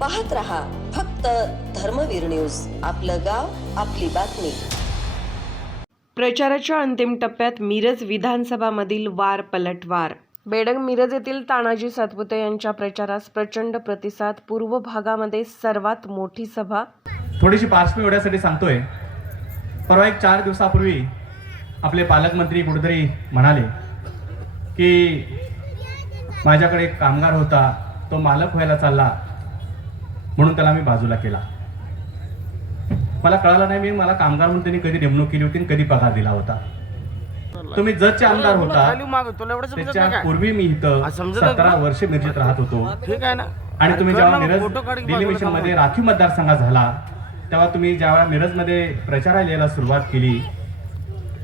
पाहत रहा फक्त धर्मवीर न्यूज. आपलं गाव आपली बातमी. प्रचाराच्या अंतिम टप्प्यात मिरज विधानसभामधील वार पलटवार. बेडग मिरज येथील तानाजी सातपुते यांच्या प्रचारास प्रचंड प्रतिसाद पूर्व भागामध्ये सर्वात मोठी सभा. थोडीशी पार्श्वभूमी एवढ्यासाठी सांगतोय. परवा एक चार दिवसापूर्वी आपले पालकमंत्री कुठेतरी म्हणाले की माझ्याकडे एक कामगार होता तो मालक व्हायला चालला. म्हणून त्याला मी बाजूला केला. मला कळालं नाही मी मला कामगार म्हणून त्यांनी कधी नेमणूक केली होती कधी पगार दिला होता. तुम्ही जतचे आमदार होता. त्याच्या? पूर्वी मी इथं सतरा? वर्ष मिरजेत राहत होतो. ठीक आहे ना. आणि तुम्ही जेव्हा मिरज बाजूला मध्ये राखीव मतदारसंघात झाला तेव्हा तुम्ही जेव्हा मिरजमध्ये प्रचाराला यायला सुरुवात केली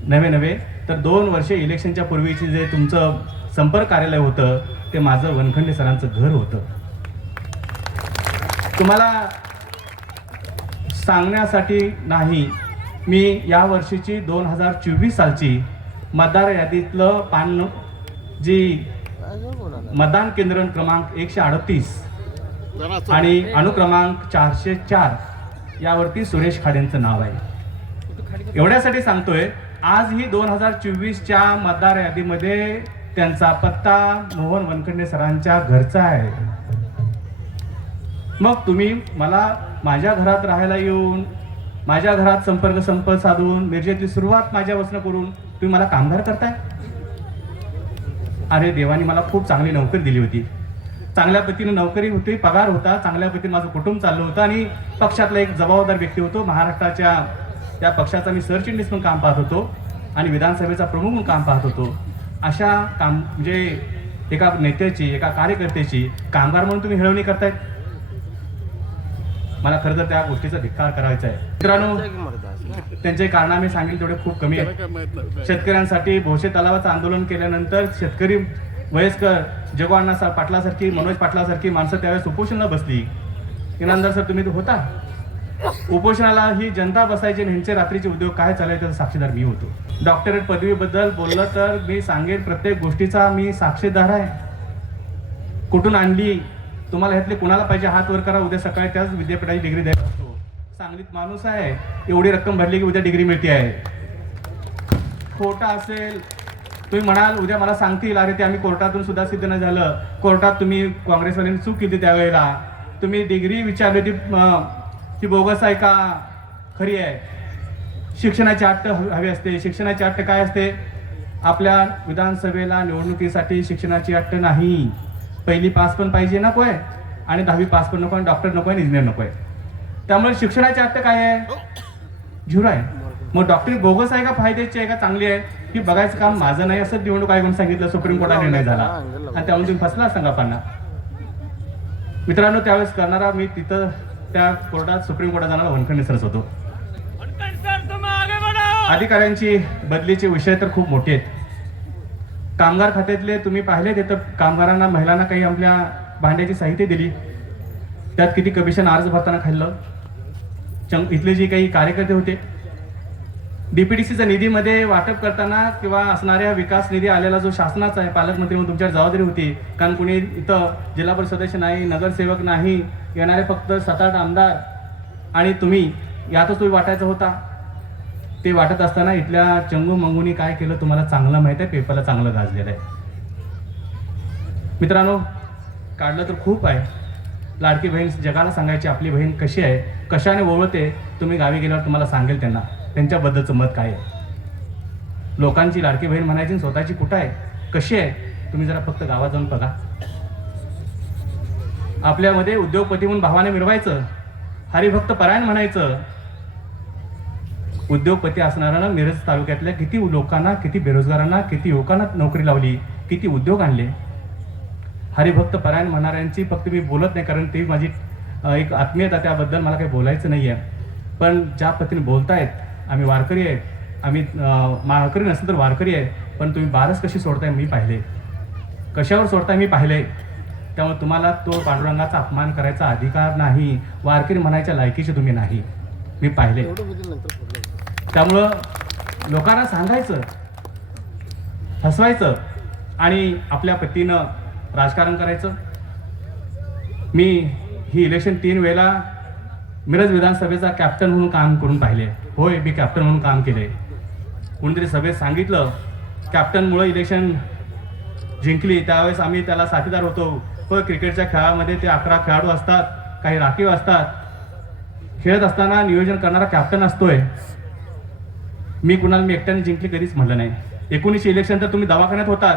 नवे नवे तर दोन वर्षे इलेक्शनच्या पूर्वीचे जे तुमचं संपर्क कार्यालय होतं ते माझं वनखंडे सरांचं घर होतं. तुम्हाला सांगण्यासाठी नाही मी या वर्षीची दोन हजार चोवीस सालची मतदार यादीतलं पान जी मतदान केंद्र क्रमांक एकशे अडतीस आणि अनुक्रमांक चारशे चार यावरती सुरेश खाडेंचं नाव आहे. एवढ्यासाठी सांगतोय आज ही दोन हजार चोवीसच्या मतदार यादीमध्ये त्यांचा पत्ता मोहन वनखंडे सरांच्या घरचा आहे. मग तुम्ही मला माझ्या घरात राहायला येऊन माझ्या घरात संपर्क संपर्क साधून मिरजेची सुरुवात माझ्यापासून करून तुम्ही मला कामगार करताय? अरे देवानी मला खूप चांगली नोकरी दिली होती. चांगल्या पद्धतीने नोकरी होती पगार होता चांगल्या पद्धतीने माझं कुटुंब चाललं होतं आणि पक्षातला एक जबाबदार व्यक्ती होतो महाराष्ट्राच्या त्या पक्षाचा मी सरचिटणीस म्हणून काम पाहत होतो आणि विधानसभेचा प्रमुख म्हणून काम पाहत होतो. अशा काम म्हणजे एका नेत्याची एका कार्यकर्त्याची कामगार म्हणून तुम्ही हेळवणी करतायत मला खरं तर त्या गोष्टीचा धिक्कार करायचा आहे. मित्रांनो त्यांचे कारनामे सांगेल तेवढे खूप कमी आहेत. शेतकऱ्यांसाठी भोसे तलावाचं आंदोलन केल्यानंतर शेतकरी वयस्कर जगवाना सा पाटलासारखी मनोज पाटलासारखी माणसं त्यावेळेस उपोषणाला बसली. इनामदार सर तुम्ही होता? उपोषणाला ही जनता बसायची आणि ह्यांचे रात्रीचे उद्योग काय चालायचे त्याचा साक्षीदार मी होतो. डॉक्टरेट पदवीबद्दल बोललं तर मी सांगेन प्रत्येक गोष्टीचा मी साक्षीदार आहे. कुठून आणली? तुम्हाला ह्यातले कुणाला पाहिजे हात वर करा उद्या सकाळी त्याच विद्यापीठाची डिग्री द्यायला असतो सांगलीत माणूस आहे एवढी रक्कम भरली की उद्या डिग्री मिळते आहे. खोटा असेल तुम्ही म्हणाल उद्या मला सांगतील अरे ते आम्ही कोर्टातून सुद्धा सिद्ध नाही झालं. कोर्टात तुम्ही काँग्रेसवाल्यांनी चूक केली त्यावेळेला तुम्ही डिग्री विचारली ती ती बोगस आहे का? खरी आहे. शिक्षणाची अट्ट हवी असते. शिक्षणाची अट्ट काय असते? आपल्या विधानसभेला निवडणुकीसाठी शिक्षणाची अट्ट नाही. पहिली पास पण पाहिजे नको आहे आणि दहावी पास पण नको आहे डॉक्टर नको आहे इंजिनियर नको आहे. त्यामुळे शिक्षणाची अट्ट काय आहे? झिरो आहे. मग डॉक्टरी बोगस आहे का फायद्याची आहे का चांगली आहे? ही बघायचं काम माझं नाही असं निवडणूक आयोगाने सांगितलं सुप्रीम कोर्टात निर्णय झाला. आणि त्यामुळे तुम्ही फसला सांगा पाना मित्रांनो त्यावेळेस करणारा मी तिथं त्या कोर्टात सुप्रीम कोर्टात जाणारा वनखंडे सरच होतो. अधिकाऱ्यांची बदलीचे विषय तर खूप मोठे आहेत. कामगार खात्यातले तुम्ही पाहिले तिथं कामगारांना महिलांना काही आपल्या भांड्याची साहित्य दिली. त्यात किती कमिशन अर्ज भरताना खाल्लं. चंग इथले जे काही कार्यकर्ते होते डीपीडीसीचा निधीमध्ये वाटप करताना किंवा असणाऱ्या विकास निधी आलेला जो शासनाचा आहे पालकमंत्री म्हणून तुमच्यावर जबाबदारी होती. कारण कुणी इथं जिल्हा परिषद सदस्य नाही नगरसेवक नाही येणारे फक्त सात आठ आमदार आणि तुम्ही यातच तुम्ही वाटायचा होता. ते वाटत असताना इथल्या चंगू मंगूनी काय केलं तुम्हाला चांगलं माहीत आहे? पेपरला चांगलं गाजलेलं आहे. मित्रांनो काढलं तर खूप आहे. लाडकी बहीण जगाला सांगायची आपली बहीण कशी आहे कशाने ओळखते तुम्ही गावी गेल्यावर तुम्हाला सांगेल त्यांना. त्यांच्याबद्दलचं मत काय आहे? लोकांची लाडकी बहीण म्हणायची आणि स्वतःची कुठं आहे? कशी आहे? तुम्ही जरा फक्त गावात जाऊन बघा. आपल्यामध्ये उद्योगपती म्हणून भावाने मिरवायचं हरिभक्त परायण म्हणायचं उद्योगपती असणाऱ्यांना मिरज तालुक्यातल्या किती लोकांना किती बेरोजगारांना किती युवकांना नोकरी लावली किती उद्योग आणले? हरिभक्त परायण म्हणणाऱ्यांची फक्त मी बोलत नाही कारण ती माझी एक आत्मीयता त्याबद्दल मला काही बोलायचं नाही आहे पण ज्या पद्धतीने बोलतायत आम्ही वारकरी आहे आम्ही माळकरी नसेल तर वारकरी आहे पण तुम्ही बारस कशी सोडताय मी पाहिले. कशावर सोडताय मी पाहिले? त्यामुळे तुम्हाला तो पांडुरंगाचा अपमान करायचा अधिकार नाही. वारकरी म्हणायच्या लायकीचे तुम्ही नाही. मी पाहिले. त्यामुळं लोकांना सांगायचं हसवायचं आणि आपल्या पतीनं राजकारण करायचं. मी ही इलेक्शन तीन वेळेला मिरज विधानसभेचा कॅप्टन म्हणून काम करून पाहिले. होय मी कॅप्टन म्हणून काम केले कोणतरी सभेत सांगितलं कॅप्टनमुळं इलेक्शन जिंकली. त्यावेळेस आम्ही त्याला साथीदार होतो. होय क्रिकेटच्या खेळामध्ये ते अकरा खेळाडू असतात काही राखीव असतात. खेळत असताना नियोजन करणारा कॅप्टन असतोय. मी कुणाला मी एकट्याने जिंकली कधीच म्हटलं नाही. एकोणीसशे इलेक्शन तर तुम्ही दवाखान्यात होतात.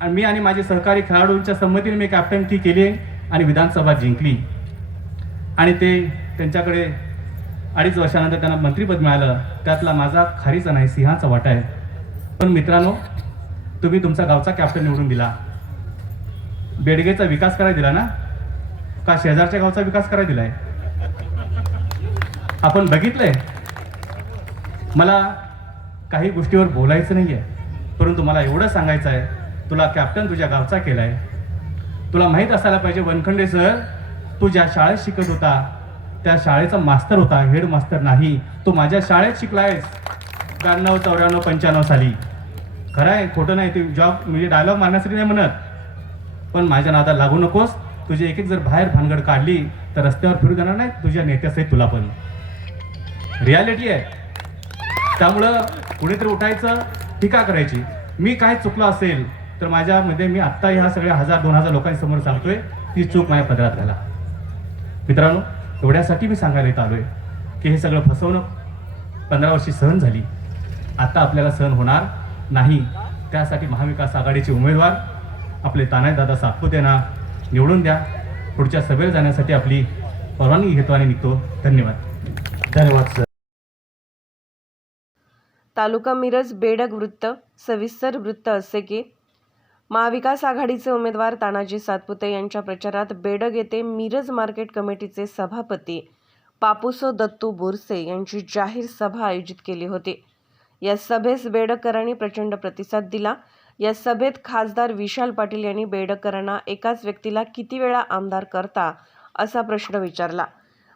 आणि मी आणि माझे सहकारी खेळाडूंच्या संमतीने मी कॅप्टन की केली आणि विधानसभा जिंकली. आणि ते त्यांच्याकडे अडीच वर्षानंतर त्यांना मंत्रीपद मिळालं. त्यातला माझा खारीचा नाही सिंहाचा वाटा आहे. पण मित्रांनो तुम्ही तुमचा गावचा कॅप्टन निवडून दिला. बेडगेचा विकास करायला दिला ना? का शेजारच्या गावचा विकास करायला दिलाय? आपण बघितलंय. मला काही गोष्टीवर बोलायचं नाही आहे परंतु मला एवढं सांगायचं आहे तुला कॅप्टन तुझ्या गावचा केलाय. तुला माहीत असायला पाहिजे वनखंडे सर तू ज्या शाळेत शिकत होता त्या शाळेचा मास्तर होता हेड मास्तर नाही. तो माझ्या शाळेत शिकलायस. ब्याण्णव चौऱ्याण्णव पंच्याण्णव साली. खरं आहे खोटं नाही ते जॉब म्हणजे डायलॉग मारण्यासाठी नाही म्हणत. पण माझ्या नादा लागू नकोस. तुझी एक एक जर बाहेर भानगड काढली तर रस्त्यावर फिरू देणार नाही तुझ्या नेत्यासहित तुला पण. रियालिटी आहे. त्यामुळं कुणीतरी उठायचं टीका करायची. मी काय चुकलो असेल तर माझ्यामध्ये मी आत्ता ह्या सगळ्या हजार दोन हजार लोकांसमोर सांगतोय ती चूक माझ्या पदरात घाला. मित्रांनो एवढ्यासाठी मी सांगायला येत आलोय की हे सगळं फसवणूक पंधरा वर्षी सहन झाली. आता आपल्याला सहन होणार नाही. त्यासाठी महाविकास आघाडीचे उमेदवार आपले तानाय दादा सातपुते यांना निवडून द्या. पुढच्या सभेला जाण्यासाठी आपली परवानगी घेतो आणि निघतो. धन्यवाद. धन्यवाद सर तालुका मिरज बेडग वृत्त सविस्तर वृत्त असे की महाविकास आघाडीचे उमेदवार तानाजी सातपुते यांच्या प्रचारात बेडग येथे मिरज मार्केट कमिटीचे सभापती पापुसो दत्तू बोरसे यांची जाहीर सभा आयोजित केली होती. या सभेस बेडकरांनी प्रचंड प्रतिसाद दिला. या सभेत खासदार विशाल पाटील यांनी बेडकरांना एकाच व्यक्तीला किती वेळा आमदार करता असा प्रश्न विचारला.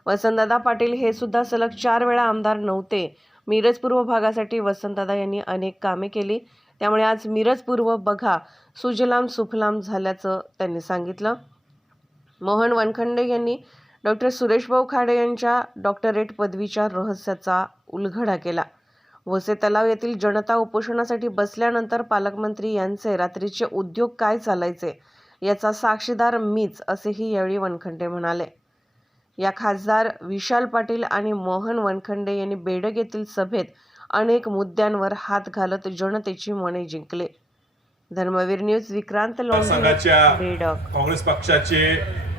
वसंतदादा पाटील हे सुद्धा सलग चार वेळा आमदार नव्हते मिरज पूर्व भागासाठी वसंतदादा यांनी अनेक कामे केली. त्यामुळे आज मिरज पूर्व बघा सुजलाम सुफलाम झाल्याचं त्यांनी सांगितलं. मोहन वनखंडे यांनी डॉक्टर सुरेशभाऊ खाडे यांच्या डॉक्टरेट पदवीच्या रहस्याचा उलघडा केला. वसे तलाव येथील जनता उपोषणासाठी बसल्यानंतर पालकमंत्री यांचे रात्रीचे उद्योग काय चालायचे याचा साक्षीदार मीच असेही यावेळी वनखंडे म्हणाले. या खासदार विशाल पाटील आणि मोहन वनखंडे यांनी बेडग येथील सभेत अनेक मुद्द्यांवर हात घालत जनतेची मने जिंकले. धर्मवीर न्यूज विक्रांत लोंढे संघाच्या बेडग काँग्रेस पक्षाचे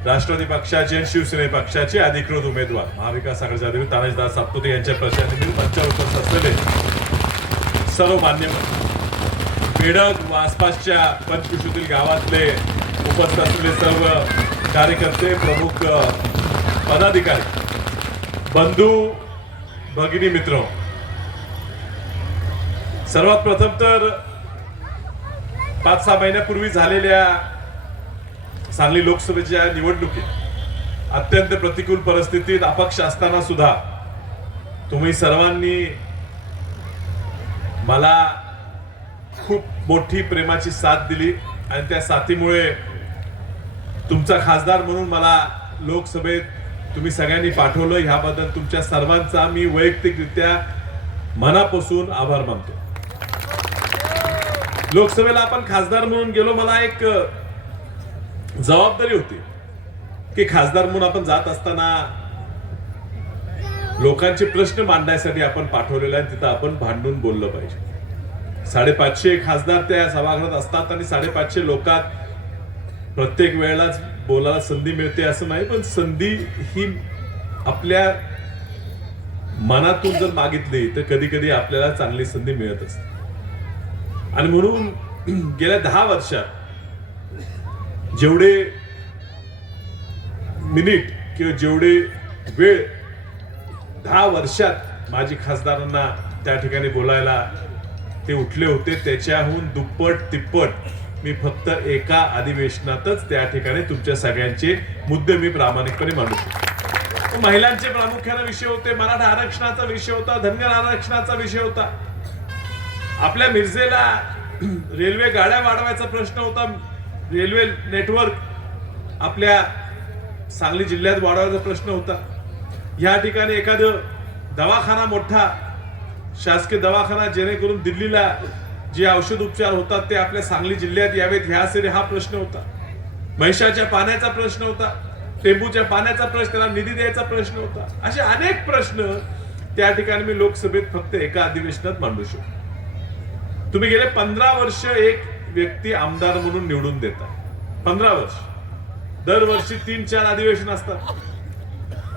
राष्ट्रवादी पक्षाचे आणि शिवसेने पक्षाचे अधिकृत उमेदवार. महाविकास आघाडीचे अधिकृत तानाजीदास सातपुते यांच्या प्रचारानिमित्त मंचावर उपस्थित असलेले सर्व मान्यवर बेडक व आसपासच्या पंचकृषीतील गावातले उपस्थित असलेले सर्व कार्यकर्ते प्रमुख पदाधिकारी बंधू भगिनी मित्र. सर्वात प्रथम तर पाच सहा महिन्यापूर्वी झालेल्या सांगली लोकसभेच्या निवडणुकीत अत्यंत प्रतिकूल परिस्थितीत अपक्ष असताना सुद्धा तुम्ही सर्वांनी मला खूप मोठी प्रेमाची साथ दिली आणि त्या साथीमुळे तुमचा खासदार म्हणून मला लोकसभेत तुम्ही सगळ्यांनी पाठवलं ह्याबद्दल तुमच्या सर्वांचा मी वैयक्तिकरित्या मनापासून आभार मानतो. लोकसभेला आपण खासदार म्हणून गेलो मला एक जबाबदारी होती की खासदार म्हणून आपण जात असताना लोकांचे प्रश्न मांडण्यासाठी आपण पाठवलेला आहे तिथं आपण भांडून बोललं पाहिजे. साडेपाचशे खासदार त्या सभागृहात असतात आणि साडेपाचशे लोकात प्रत्येक वेळेलाच बोलायला संधी मिळते असं नाही पण संधी ही आपल्या मनातून जर मागितली तर कधी कधी आपल्याला चांगली संधी मिळत असते. आणि म्हणून गेल्या दहा वर्षात जेवढे मिनिट किंवा जेवढे वेळ दहा वर्षात माझी खासदारांना त्या ठिकाणी बोलायला ते उठले होते त्याच्याहून दुप्पट तिप्पट मी फक्त एका अधिवेशनातच त्या ठिकाणी तुमच्या सगळ्यांचे मुद्दे मी प्रामाणिकपणे मांडू महिलांचे प्रामुख्याने विषय होते मराठा आरक्षणाचा विषय होता धनगर आरक्षणाचा विषय होता. आपल्या मिरजेला रेल्वे गाड्या वाढवायचा प्रश्न होता रेल्वे नेटवर्क आपल्या सांगली जिल्ह्यात वाढवायचा प्रश्न होता. या ठिकाणी एखादं दवाखाना मोठा शासकीय दवाखाना जेणेकरून दिल्लीला जे औषध उपचार होतात ते आपल्या सांगली जिल्ह्यात यावेत ह्यासाठी हा प्रश्न होता. म्हैशाच्या पाण्याचा प्रश्न होता. टेंबूच्या पाण्याचा प्रश्न त्याला निधी द्यायचा प्रश्न होता. असे अनेक प्रश्न त्या ठिकाणी मी लोकसभेत फक्त एका अधिवेशनात मांडू शकतो. तुम्ही गेले पंधरा वर्ष एक व्यक्ती आमदार म्हणून निवडून देता पंधरा वर्ष. दरवर्षी तीन चार अधिवेशन असतात.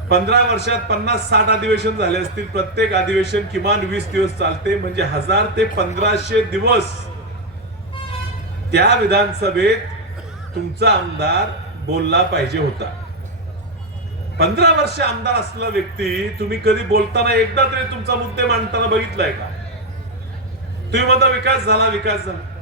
पंधरा वर्षात पन्नास साठ अधिवेशन झाले असतील प्रत्येक अधिवेशन किमान वीस दिवस चालते म्हणजे हजार ते पंधराशे दिवस. त्या विधानसभेत तुमचा आमदार बोलला पाहिजे होता. पंधरा वर्ष आमदार असलेला व्यक्ती तुम्ही कधी बोलताना एकदा तरी तुमचा मुद्दे मांडताना बघितलाय का? तुम्ही म्हणता विकास झाला विकास झाला.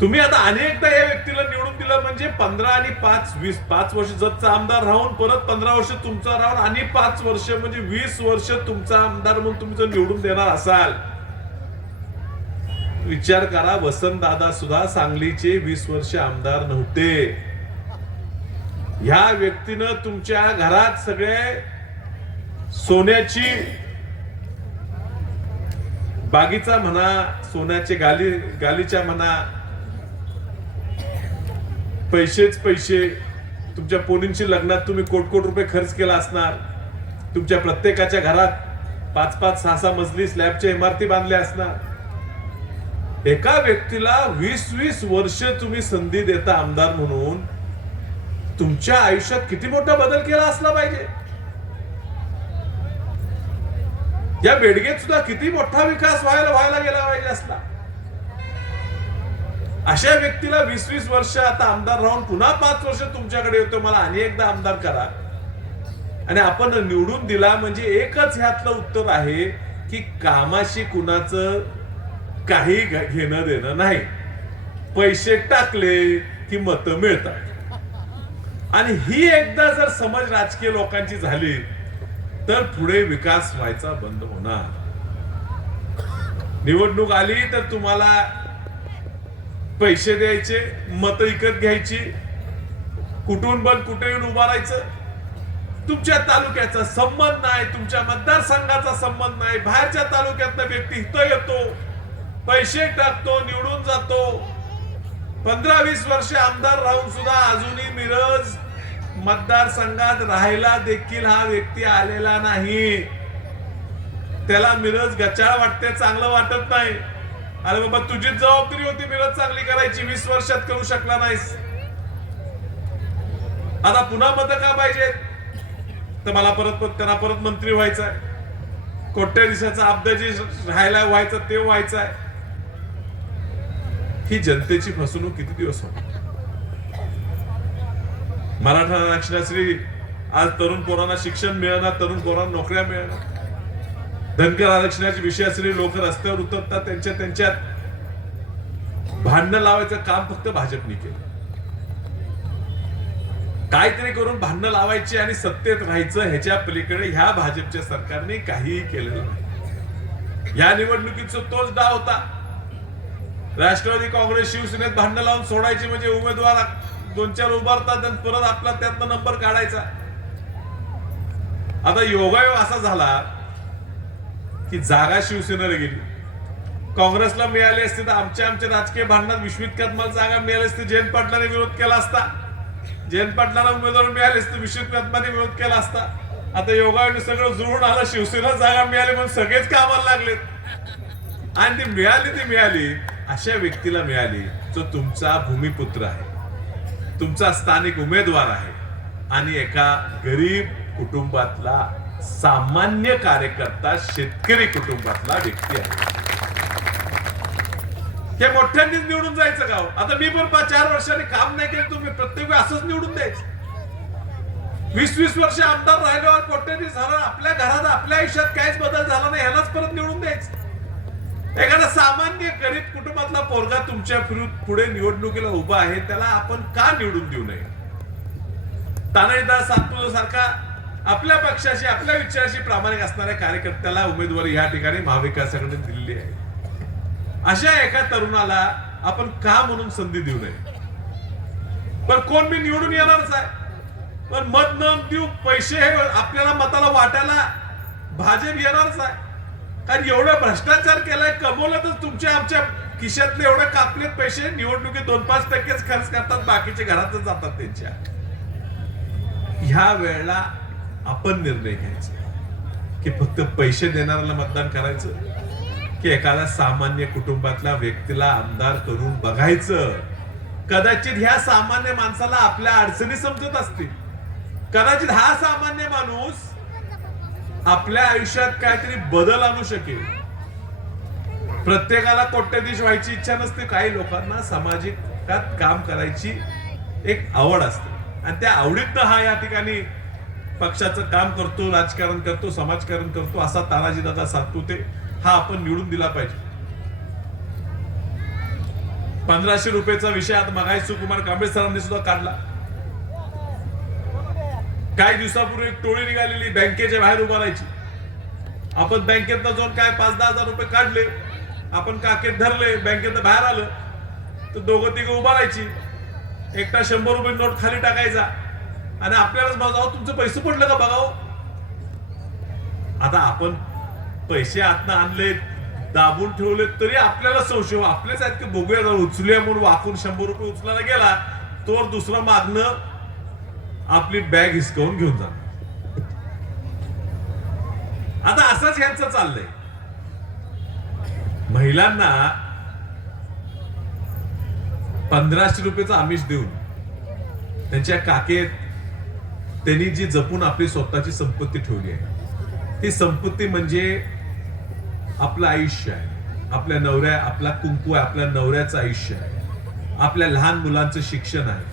तुम्ही आता अनेकदा या व्यक्तीला निवडून दिलं म्हणजे पंधरा आणि पाच वीस पाच वर्ष जतचा आमदार राहून परत पंधरा वर्ष तुमचा राहून आणि पाच वर्ष म्हणजे वीस वर्ष तुमचा आमदार म्हणून तुम्ही जर निवडून देणार असाल विचार करा वसंत दादा सुद्धा सांगलीचे वीस वर्ष आमदार नव्हते. ह्या व्यक्तीनं तुमच्या घरात सगळे सोन्याची बागीचा म्हणा सोन्याचे गाली गालीच्या म्हणा पैसेच पैसे तुमच्या पोलींची लग्नात तुम्ही कोट कोट रुपये खर्च केला असणार. तुमच्या प्रत्येकाच्या घरात पाच पाच सहा सहा मजली स्लॅबच्या इमारती बांधल्या असणार. एका व्यक्तीला वीस वीस वर्ष तुम्ही संधी देता आमदार म्हणून तुमच्या आयुष्यात किती मोठा बदल केला असला पाहिजे? या बेडगेत सुद्धा किती मोठा विकास व्हायला व्हायला गेला पाहिजे असला. अशा व्यक्तीला वीस वीस वर्ष आता आमदार राहून पुन्हा पाच वर्ष तुमच्याकडे येतो मला आणि एकदा आमदार करा. आणि आपण निवडून दिला म्हणजे एकच ह्यातलं उत्तर आहे की कामाशी कुणाचं काही घेणं देणं नाही. पैसे टाकले की मतं मिळतात. आणि ही एकदा जर समज राजकीय लोकांची झाली तर पुढे विकास व्हायचा बंद होणार. निवडणूक आली तर तुम्हाला पैसे द्यायचे मत विकत घ्यायची. कुठून बंद कुठे येऊन उभारायचं. तुमच्या तालुक्याचा संबंध नाही तुमच्या मतदारसंघाचा संबंध नाही बाहेरच्या तालुक्यातला व्यक्ती इथं येतो पैसे टाकतो निवडून जातो. पंधरा वीस वर्ष आमदार राहून सुद्धा अजूनही मिरज मतदारसंघात राहायला देखील हा व्यक्ती आलेला नाही. त्याला मिरज गचाळ वाटते चांगलं वाटत नाही. अरे बाबा तुझीच जबाबदारी होती मिरज चांगली करायची. वीस वर्षात करू शकला नाहीस. आता पुन्हा मत का पाहिजे तर मला परत त्यांना परत मंत्री व्हायचं आहे कोट्या दिवसाचा अब्द जे राहायला व्हायचं ते व्हायचं आहे ही जनतेची फसवणूक किती दिवस होती मराठा आरक्षणाश्री आज तरुण पोरांना शिक्षण मिळणार तरुण पोरांना नोकऱ्या मिळणार धनगर आरक्षणाचे विषय असलेले लोक रस्त्यावर उतरतात त्यांच्या त्यांच्यात भांडणं लावायचं काम फक्त भाजपने केलं. काहीतरी करून भांडणं लावायची आणि सत्तेत राहायचं ह्याच्या पलीकडे ह्या भाजपच्या सरकारने काहीही केलेलं नाही. या निवडणुकीचा तोच डाव होता. राष्ट्रवादी काँग्रेस शिवसेनेत भांडणं लावून सोडायची म्हणजे उमेदवार दोन चार उभारतात आणि परत आपला त्यातनं नंबर काढायचा. आता योगायोग असा झाला की जागा शिवसेनेला गेली. काँग्रेसला मिळाली असती तर आमच्या आमच्या राजकीय भांडणात विश्वित मला जागा मिळाली असती जयंत पाटलाने विरोध केला असता. जयंत पाटलाला उमेदवार मिळाले असते विश्वित कदमाने विरोध केला असता. आता योगाने सगळं जुळून आलं शिवसेना जागा मिळाली म्हणून सगळेच कामाला लागलेत. आणि ती मिळाली ती मिळाली अशा व्यक्तीला मिळाली जो तुमचा भूमिपुत्र आहे. तुमचा स्थानिक उमेदवार आहे. आणि एका गरीब कुटुंबातला सामान्य कार्यकर्ता शेतकरी कुटुंबातला व्यक्ती आहे. हे मोठ्यांनीच निवडून जायचं गाव. आता मी पण पाच चार वर्षांनी काम नाही केलं तुम्ही प्रत्येक वेळी असंच निवडून द्यायचं. वीस वीस वर्ष आमदार राहिल्यावर कोट्याधी झालं आपल्या घरात आपल्या आयुष्यात काहीच बदल झाला नाही ह्यालाच परत निवडून द्यायचं. एखादा सामान्य गरीब कुटुंबातला पोरगा तुमच्यापुढे निवडणुकीला उभा आहे त्याला आपण का निवडून देऊ नये? तानाजीदास सातपुते सारखा आपल्या पक्षाशी आपल्या विचाराशी प्रामाणिक असणाऱ्या कार्यकर्त्याला उमेदवारी या ठिकाणी महाविकासाकडे दिलेली आहे. अशा एका तरुणाला आपण का म्हणून संधी देऊ नये? पण कोण मी निवडून येणारच आहे. पण मत न देऊ पैसे हे आपल्याला मताला वाटायला भाजप येणारच आहे. कारण एवढा भ्रष्टाचार केलाय कमवलं तर तुमच्या आमच्या खिशातले एवढे कापलेत पैसे निवडणुकीत दोन पाच टक्केच खर्च करतात बाकीचे घरातच जातात त्यांच्या. ह्या वेळेला आपण निर्णय घ्यायचा की फक्त पैसे देणाऱ्याला मतदान करायचं? की एखाद्या सामान्य कुटुंबातल्या व्यक्तीला आमदार करून बघायचं? कदाचित ह्या सामान्य माणसाला आपल्या अडचणी समजत असतील. कदाचित हा सामान्य माणूस आपल्या आयुष्यात काहीतरी बदल आणू शकेल. प्रत्येकाला कोट्याधीश व्हायची इच्छा नसते. काही लोकांना सामाजिकात काम करायची एक आवड असते. आणि त्या आवडीतनं हा या ठिकाणी पक्षाचं काम करतो राजकारण करतो समाजकारण करतो असा तानाजी दादा सातपुते हा आपण निवडून दिला पाहिजे. पंधराशे रुपयेचा विषय आता मगाई सुकुमार कांबळे सरांनी सुद्धा काढला. काही दिवसापूर्वी एक टोळी निघालेली बँकेच्या बाहेर उभा राहायची. आपण बँकेत जाऊन काय पाच दहा हजार रुपये काढले आपण काकेत धरले बँकेत बाहेर आलं तर दोघं तिघं उभा राहायची. एकटा शंभर रुपये नोट खाली टाकायचा. आणि आपल्यालाच बघावं तुमचं पैसे पडलं का बघावं? आता आपण पैसे आतनं आणले दाबून ठेवले तरी आपल्याला संशय हो, आपलेच आहेत की बघूया जाऊन उचलूया म्हणून वाकून शंभर रुपये उचलायला गेला तोवर दुसरा मागणं आपली बॅग हिसकावून घेऊन जा आता असंच यांचं चाललंय. महिलांना पंधराशे रुपयाचं आमिष देऊन त्यांच्या काकेत त्यांनी जी जपून आपली स्वतःची संपत्ती ठेवली आहे ती संपत्ती म्हणजे आपलं आयुष्य आहे. आपल्या नवऱ्या आपला कुंकू आहे आपल्या नवऱ्याचं आयुष्य आहे. आपल्या लहान मुलांचं शिक्षण आहे.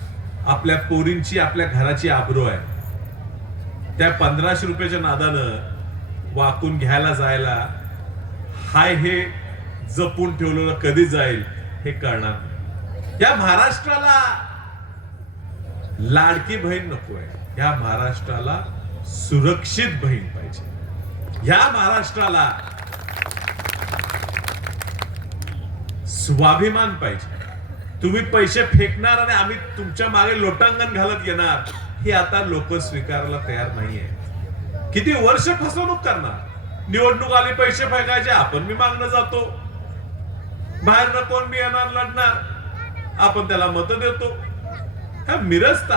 आपल्या पोरींची आपल्या घराची आबरो आहे. त्या पंधराशे रुपयाच्या नादानं वाकून घ्यायला जायला हाय हे जपून ठेवलेलं कधी जाईल हे कळणार नाही. या महाराष्ट्राला लाडकी बहीण नको आहे. या महाराष्ट्राला सुरक्षित बहीण पाहिजे. या महाराष्ट्राला स्वाभिमान पाहिजे. तुम्ही पैसे फेकणार आणि आम्ही तुमच्या मागे लोटांगण घालत येणार हे आता लोक स्वीकारायला तयार नाहीये. किती वर्ष फसवणूक करणार? निवडणूक आली पैसे फेकायचे आपण मी मागणं जातो. बाहेर कोण मी येणार लढणार. आपण त्याला मत देतो. ह्या मिरज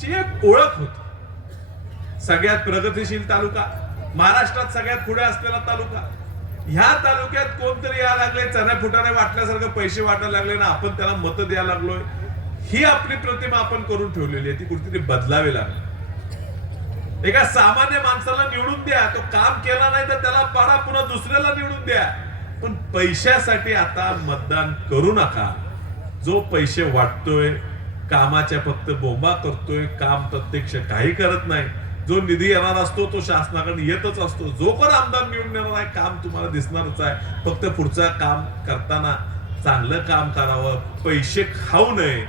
ची एक ओळख होती. सगळ्यात प्रगतिशील तालुका महाराष्ट्रात सगळ्यात पुढे असलेला तालुका. ह्या तालुक्यात कोणतरी यायला लागले चण्या फुटाने वाटल्यासारखं पैसे वाटायला लागले ना आपण त्याला मत द्यायला लागलोय. ही आपली प्रतिमा आपण करून ठेवलेली आहे. ती कुठेतरी बदलावी लागली. एका सामान्य माणसाला निवडून द्या. तो काम केला नाही तर त्याला पाडा पुन्हा दुसऱ्याला निवडून द्या. पण पैशासाठी आता मतदान करू नका. जो पैसे वाटतोय कामाच्या फक्त बोंबा करतोय काम प्रत्यक्ष काही करत नाही. जो निधी येणार असतो तो शासनाकडे येतच असतो. जो पण आमदार निवडून येणार आहे काम तुम्हाला दिसणारच आहे. फक्त पुढचा काम करताना चांगलं काम करावं पैसे खाऊ नये.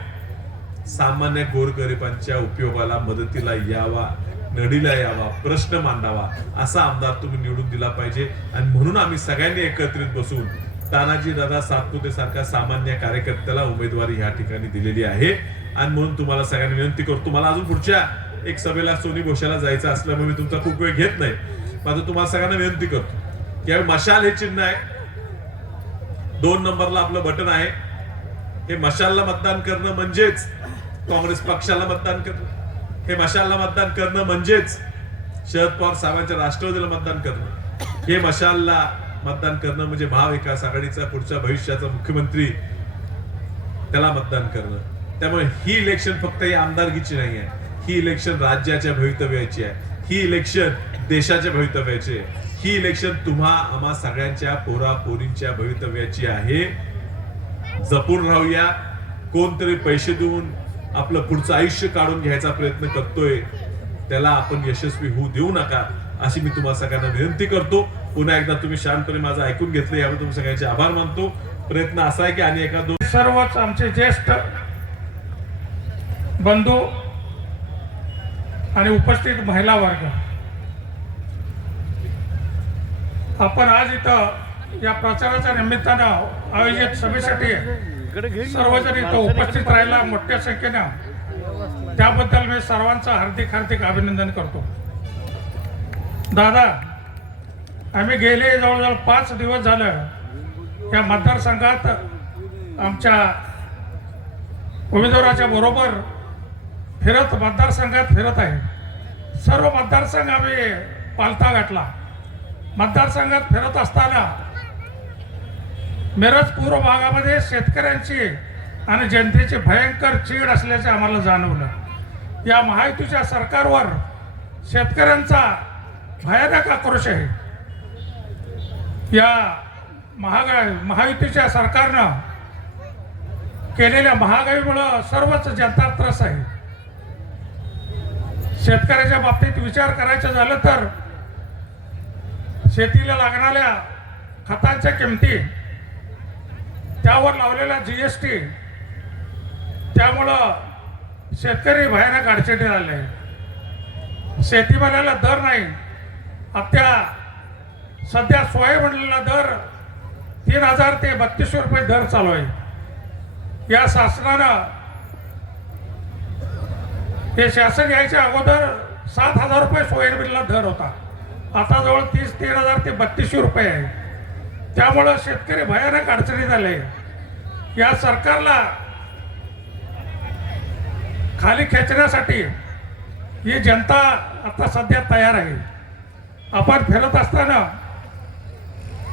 सामान्य गोरगरिबांच्या उपयोगाला मदतीला यावा नडीला यावा प्रश्न मांडावा असा आमदार तुम्ही निवडून दिला पाहिजे. आणि म्हणून आम्ही सगळ्यांनी एकत्रित बसून तानाजी दादा सातपुते सारख्या सामान्य कार्यकर्त्याला उमेदवारी ह्या ठिकाणी दिलेली आहे. आणि म्हणून तुम्हाला सगळ्यांनी विनंती करतो तुम्हाला अजून पुढच्या एक सभेला सोनी घोषाला जायचं असल्यामुळे मी तुमचा खूप वेळ घेत नाही. माझं तुम्हाला सगळ्यांना विनंती करतो. की मशाल हे चिन्ह आहे. दोन नंबरला आपलं बटन आहे. हे मशालला मतदान करणं म्हणजेच काँग्रेस पक्षाला मतदान करणं. हे मशालला मतदान करणं म्हणजेच शरद पवार साहेबांच्या राष्ट्रवादीला मतदान करणं. हे मशालला मतदान करणं म्हणजे महाविकास आघाडीचा पुढच्या भविष्याचा मुख्यमंत्री त्याला मतदान करणं. त्यामुळे ही इलेक्शन फक्त ही आमदारकीची नाही आहे. ही इलेक्शन राज्याच्या भवितव्याची आहे. ही इलेक्शन देशाच्या भवितव्याची आहे. ही इलेक्शन तुम्हा आम्हा सगळ्यांच्या पोरा पोरींच्या भवितव्याची आहे. जपून राहूया. कोणतरी पैसे देऊन आपलं पुढचं आयुष्य काढून घ्यायचा प्रयत्न करतोय त्याला आपण यशस्वी होऊ देऊ नका अशी मी तुम्हाला सगळ्यांना विनंती करतो. पुन्हा एकदा तुम्ही शांतपणे माझं ऐकून घेतलं यावर तुम्ही सगळ्यांचे आभार मानतो. प्रयत्न असा आहे की आणि एका दोन सर्वच आमचे ज्येष्ठ बंधू आणि उपस्थित महिला वर्ग. आपण आज इथं या प्रचाराच्या निमित्तानं आयोजित सभेसाठी सर्वजण इथं उपस्थित राहायला मोठ्या संख्येनं. त्याबद्दल मी सर्वांचं हार्दिक हार्दिक अभिनंदन करतो. दादा आम्ही गेले जवळजवळ पाच दिवस झालं. या मतदारसंघात आमच्या उमेदवाराच्या बरोबर फिरत मतदारसंघात फिरत आहे. सर्व मतदारसंघ आम्ही पालथा गाठला. मतदारसंघात फिरत असताना मिरज पूर्व भागामध्ये शेतकऱ्यांची आणि जनतेची भयंकर चीड असल्याचे आम्हाला जाणवलं. या महायुतीच्या सरकारवर शेतकऱ्यांचा भयानक आक्रोश आहे. या महागाई महायुतीच्या सरकारनं केलेल्या महागाईमुळं सर्वच जनता त्रस आहे. शेतकऱ्याच्या बाबतीत विचार करायचं झालं तर शेतीला लागणाऱ्या खतांच्या किमती त्यावर लावलेला जी एस टी त्यामुळं शेतकरी भयानक अडचणी आले. आहे शेतीमालाला दर नाही. आता सध्या सोयाबीनला दर तीन हजार ते बत्तीसशे रुपये दर चालू आहे. या शासनानं हे शासन यायच्या अगोदर सात हजार रुपये सोयाबीनला दर होता. आता जवळ तीस तीन हजार ते बत्तीसशे रुपये आहे. त्यामुळं शेतकरी भयानक अडचणीत आले या सरकारला खाली खेचण्यासाठी ही जनता आता सध्या तयार आहे. आपण फिरत असताना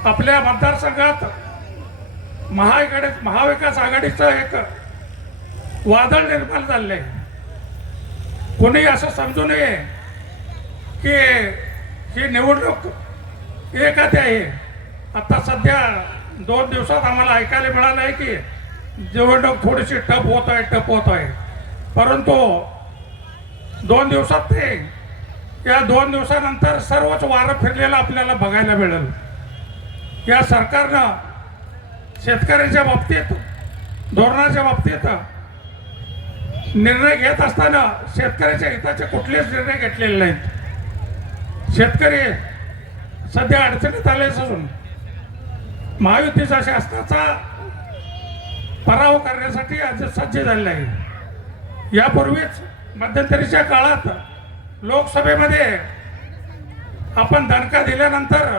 आपल्या मतदारसंघात महाआघाडी महाविकास आघाडीचं एक वादळ निर्माण झालेलं आहे कोणी असं समजू नये की ही निवडणूक एखादी आहे. आता सध्या दोन दिवसात आम्हाला ऐकायला मिळालं आहे की निवडणूक थोडीशी टप होत आहे टप होत आहे. परंतु दोन दिवसात ते या दोन दिवसानंतर सर्वच वारं फिरलेलं आपल्याला बघायला मिळेल. या सरकारनं शेतकऱ्यांच्या बाबतीत धोरणाच्या बाबतीत निर्णय घेत असताना शेतकऱ्याच्या हिताचे कुठलेच निर्णय घेतलेले नाहीत. शेतकरी सध्या अडचणीत आले असून महायुतीचा शासनाचा पराभव करण्यासाठी आज सज्ज झालेला आहे. यापूर्वीच मध्यंतरीच्या काळात लोकसभेमध्ये आपण दणका दिल्यानंतर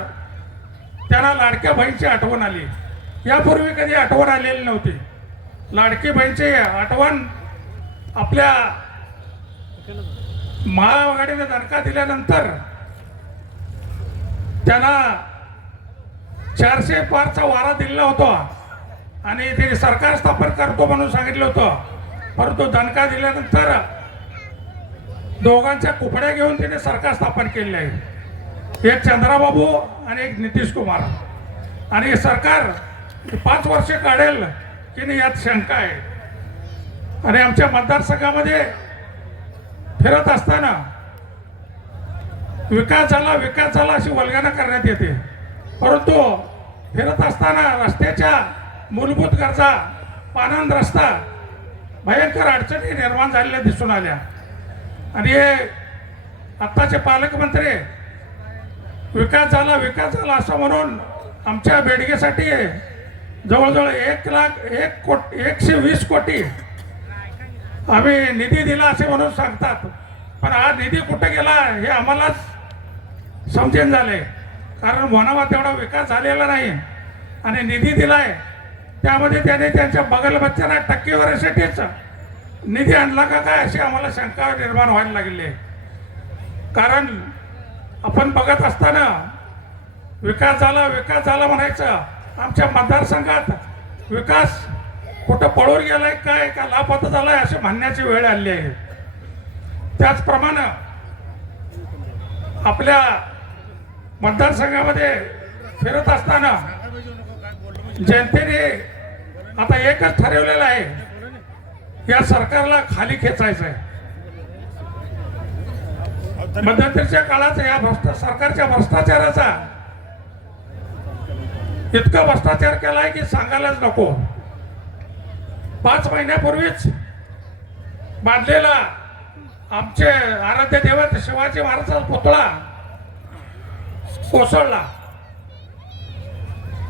त्यांना लाडक्या बहीणची आठवण आली. यापूर्वी कधी आठवण आलेली नव्हती. लाडकी बहीणची आठवण आपल्या महाआघाडीने दणका दिल्यानंतर त्यांना चारशे पारचा वारा दिलेला होता. आणि ते सरकार स्थापन करतो म्हणून सांगितलं होतं. परंतु दणका दिल्यानंतर दोघांच्या कुपड्या घेऊन तिने सरकार स्थापन केलेलं आहे. एक चंद्राबाबू आणि एक नितीश कुमार. आणि हे सरकार पाच वर्ष काढेल की नाही यात शंका आहे. आणि आमच्या मतदारसंघामध्ये फिरत असताना विकास झाला विकास झाला अशी वल्गना करण्यात येते. परंतु फिरत असताना रस्त्याच्या मूलभूत गरजा पानंद रस्ता भयंकर अडचणी निर्माण झालेल्या दिसून आल्या. आणि हे आत्ताचे पालकमंत्री विकास झाला विकास झाला असं म्हणून आमच्या बेडगेसाठी जवळजवळ एक लाख एक कोट एकशे वीस कोटी आम्ही निधी दिला असे म्हणून सांगतात. पण हा निधी कुठे गेला हे आम्हालाच समजेन झाले. कारण म्हणावा तेवढा विकास झालेला नाही. आणि निधी दिलाय. त्यामध्ये त्याने त्यांच्या बगल बच्चांना टक्केवारीसाठीच निधी आणला का काय अशी आम्हाला शंका निर्माण व्हायला लागली कारण आपण बघत असताना विकास झाला विकास झाला म्हणायचं. आमच्या मतदारसंघात विकास कुठं पळून गेलाय काय का लापता झालाय असे म्हणण्याची वेळ आली आहे. त्याचप्रमाणे आपल्या मतदारसंघामध्ये फिरत असताना जनतेने आता एकच ठरवलेलं आहे या सरकारला खाली खेचायचं आहे मध्यंतरीच्या काळात या भ्रष्ट सरकारच्या भ्रष्टाचाराचा इतका भ्रष्टाचार केलाय की सांगायलाच नको. पाच महिन्यापूर्वीच बांधलेला आमचे आराध्य देवत शिवाजी महाराजांचा पुतळा कोसळला.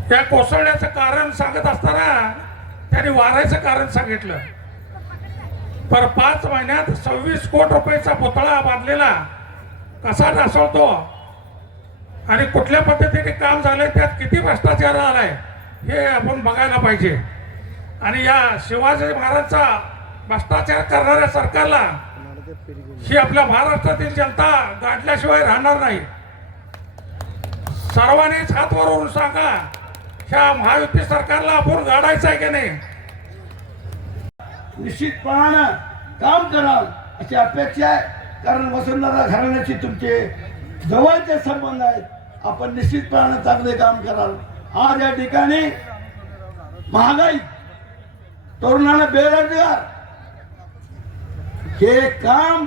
त्या कोसळण्याचं कारण सांगत असताना त्यांनी वारायचं कारण सांगितलं. तर पाच महिन्यात सव्वीस कोटी रुपयाचा पुतळा बांधलेला कसा ढासळतो आणि कुठल्या पद्धतीने काम झालंय त्यात किती भ्रष्टाचार आलाय हे आपण बघायला पाहिजे. आणि या शिवाजी महाराजचा भ्रष्टाचार करणाऱ्या सरकारला ही आपल्या महाराष्ट्रातील जनता गाठल्याशिवाय राहणार नाही. सर्वांनीच हात वरून सांगा ह्या महायुती सरकारला आपण गाडायचं आहे की नाही? निश्चितपणानं काम कराल अशी अपेक्षा आहे. कारण वसुंधरा घराण्याची तुमचे जवळचे संबंध आहेत. आपण निश्चितपणानं चांगले काम कराल. आज या ठिकाणी महागाई तरुणाला बेरोजगार. हे काम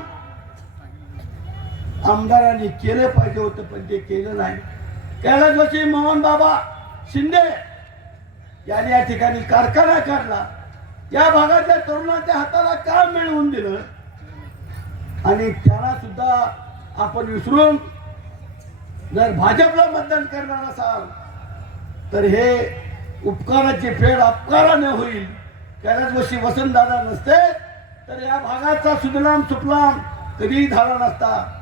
आमदारांनी केलं पाहिजे होतं पण ते केलं नाही. कैलासवासी मोहन बाबा शिंदे यांनी या ठिकाणी कारखाना काढला. या भागातल्या तरुणाच्या हाताला काम मिळवून दिलं. आणि त्याला सुद्धा आपण विसरून जर भाजपला मतदान करणार असाल तर हे उपकाराची फेड अपकाराने होईल. कैलासवासी वसंतदादा नसते तर या भागाचा सुजलाम सुफलाम कधीही झाला नसता.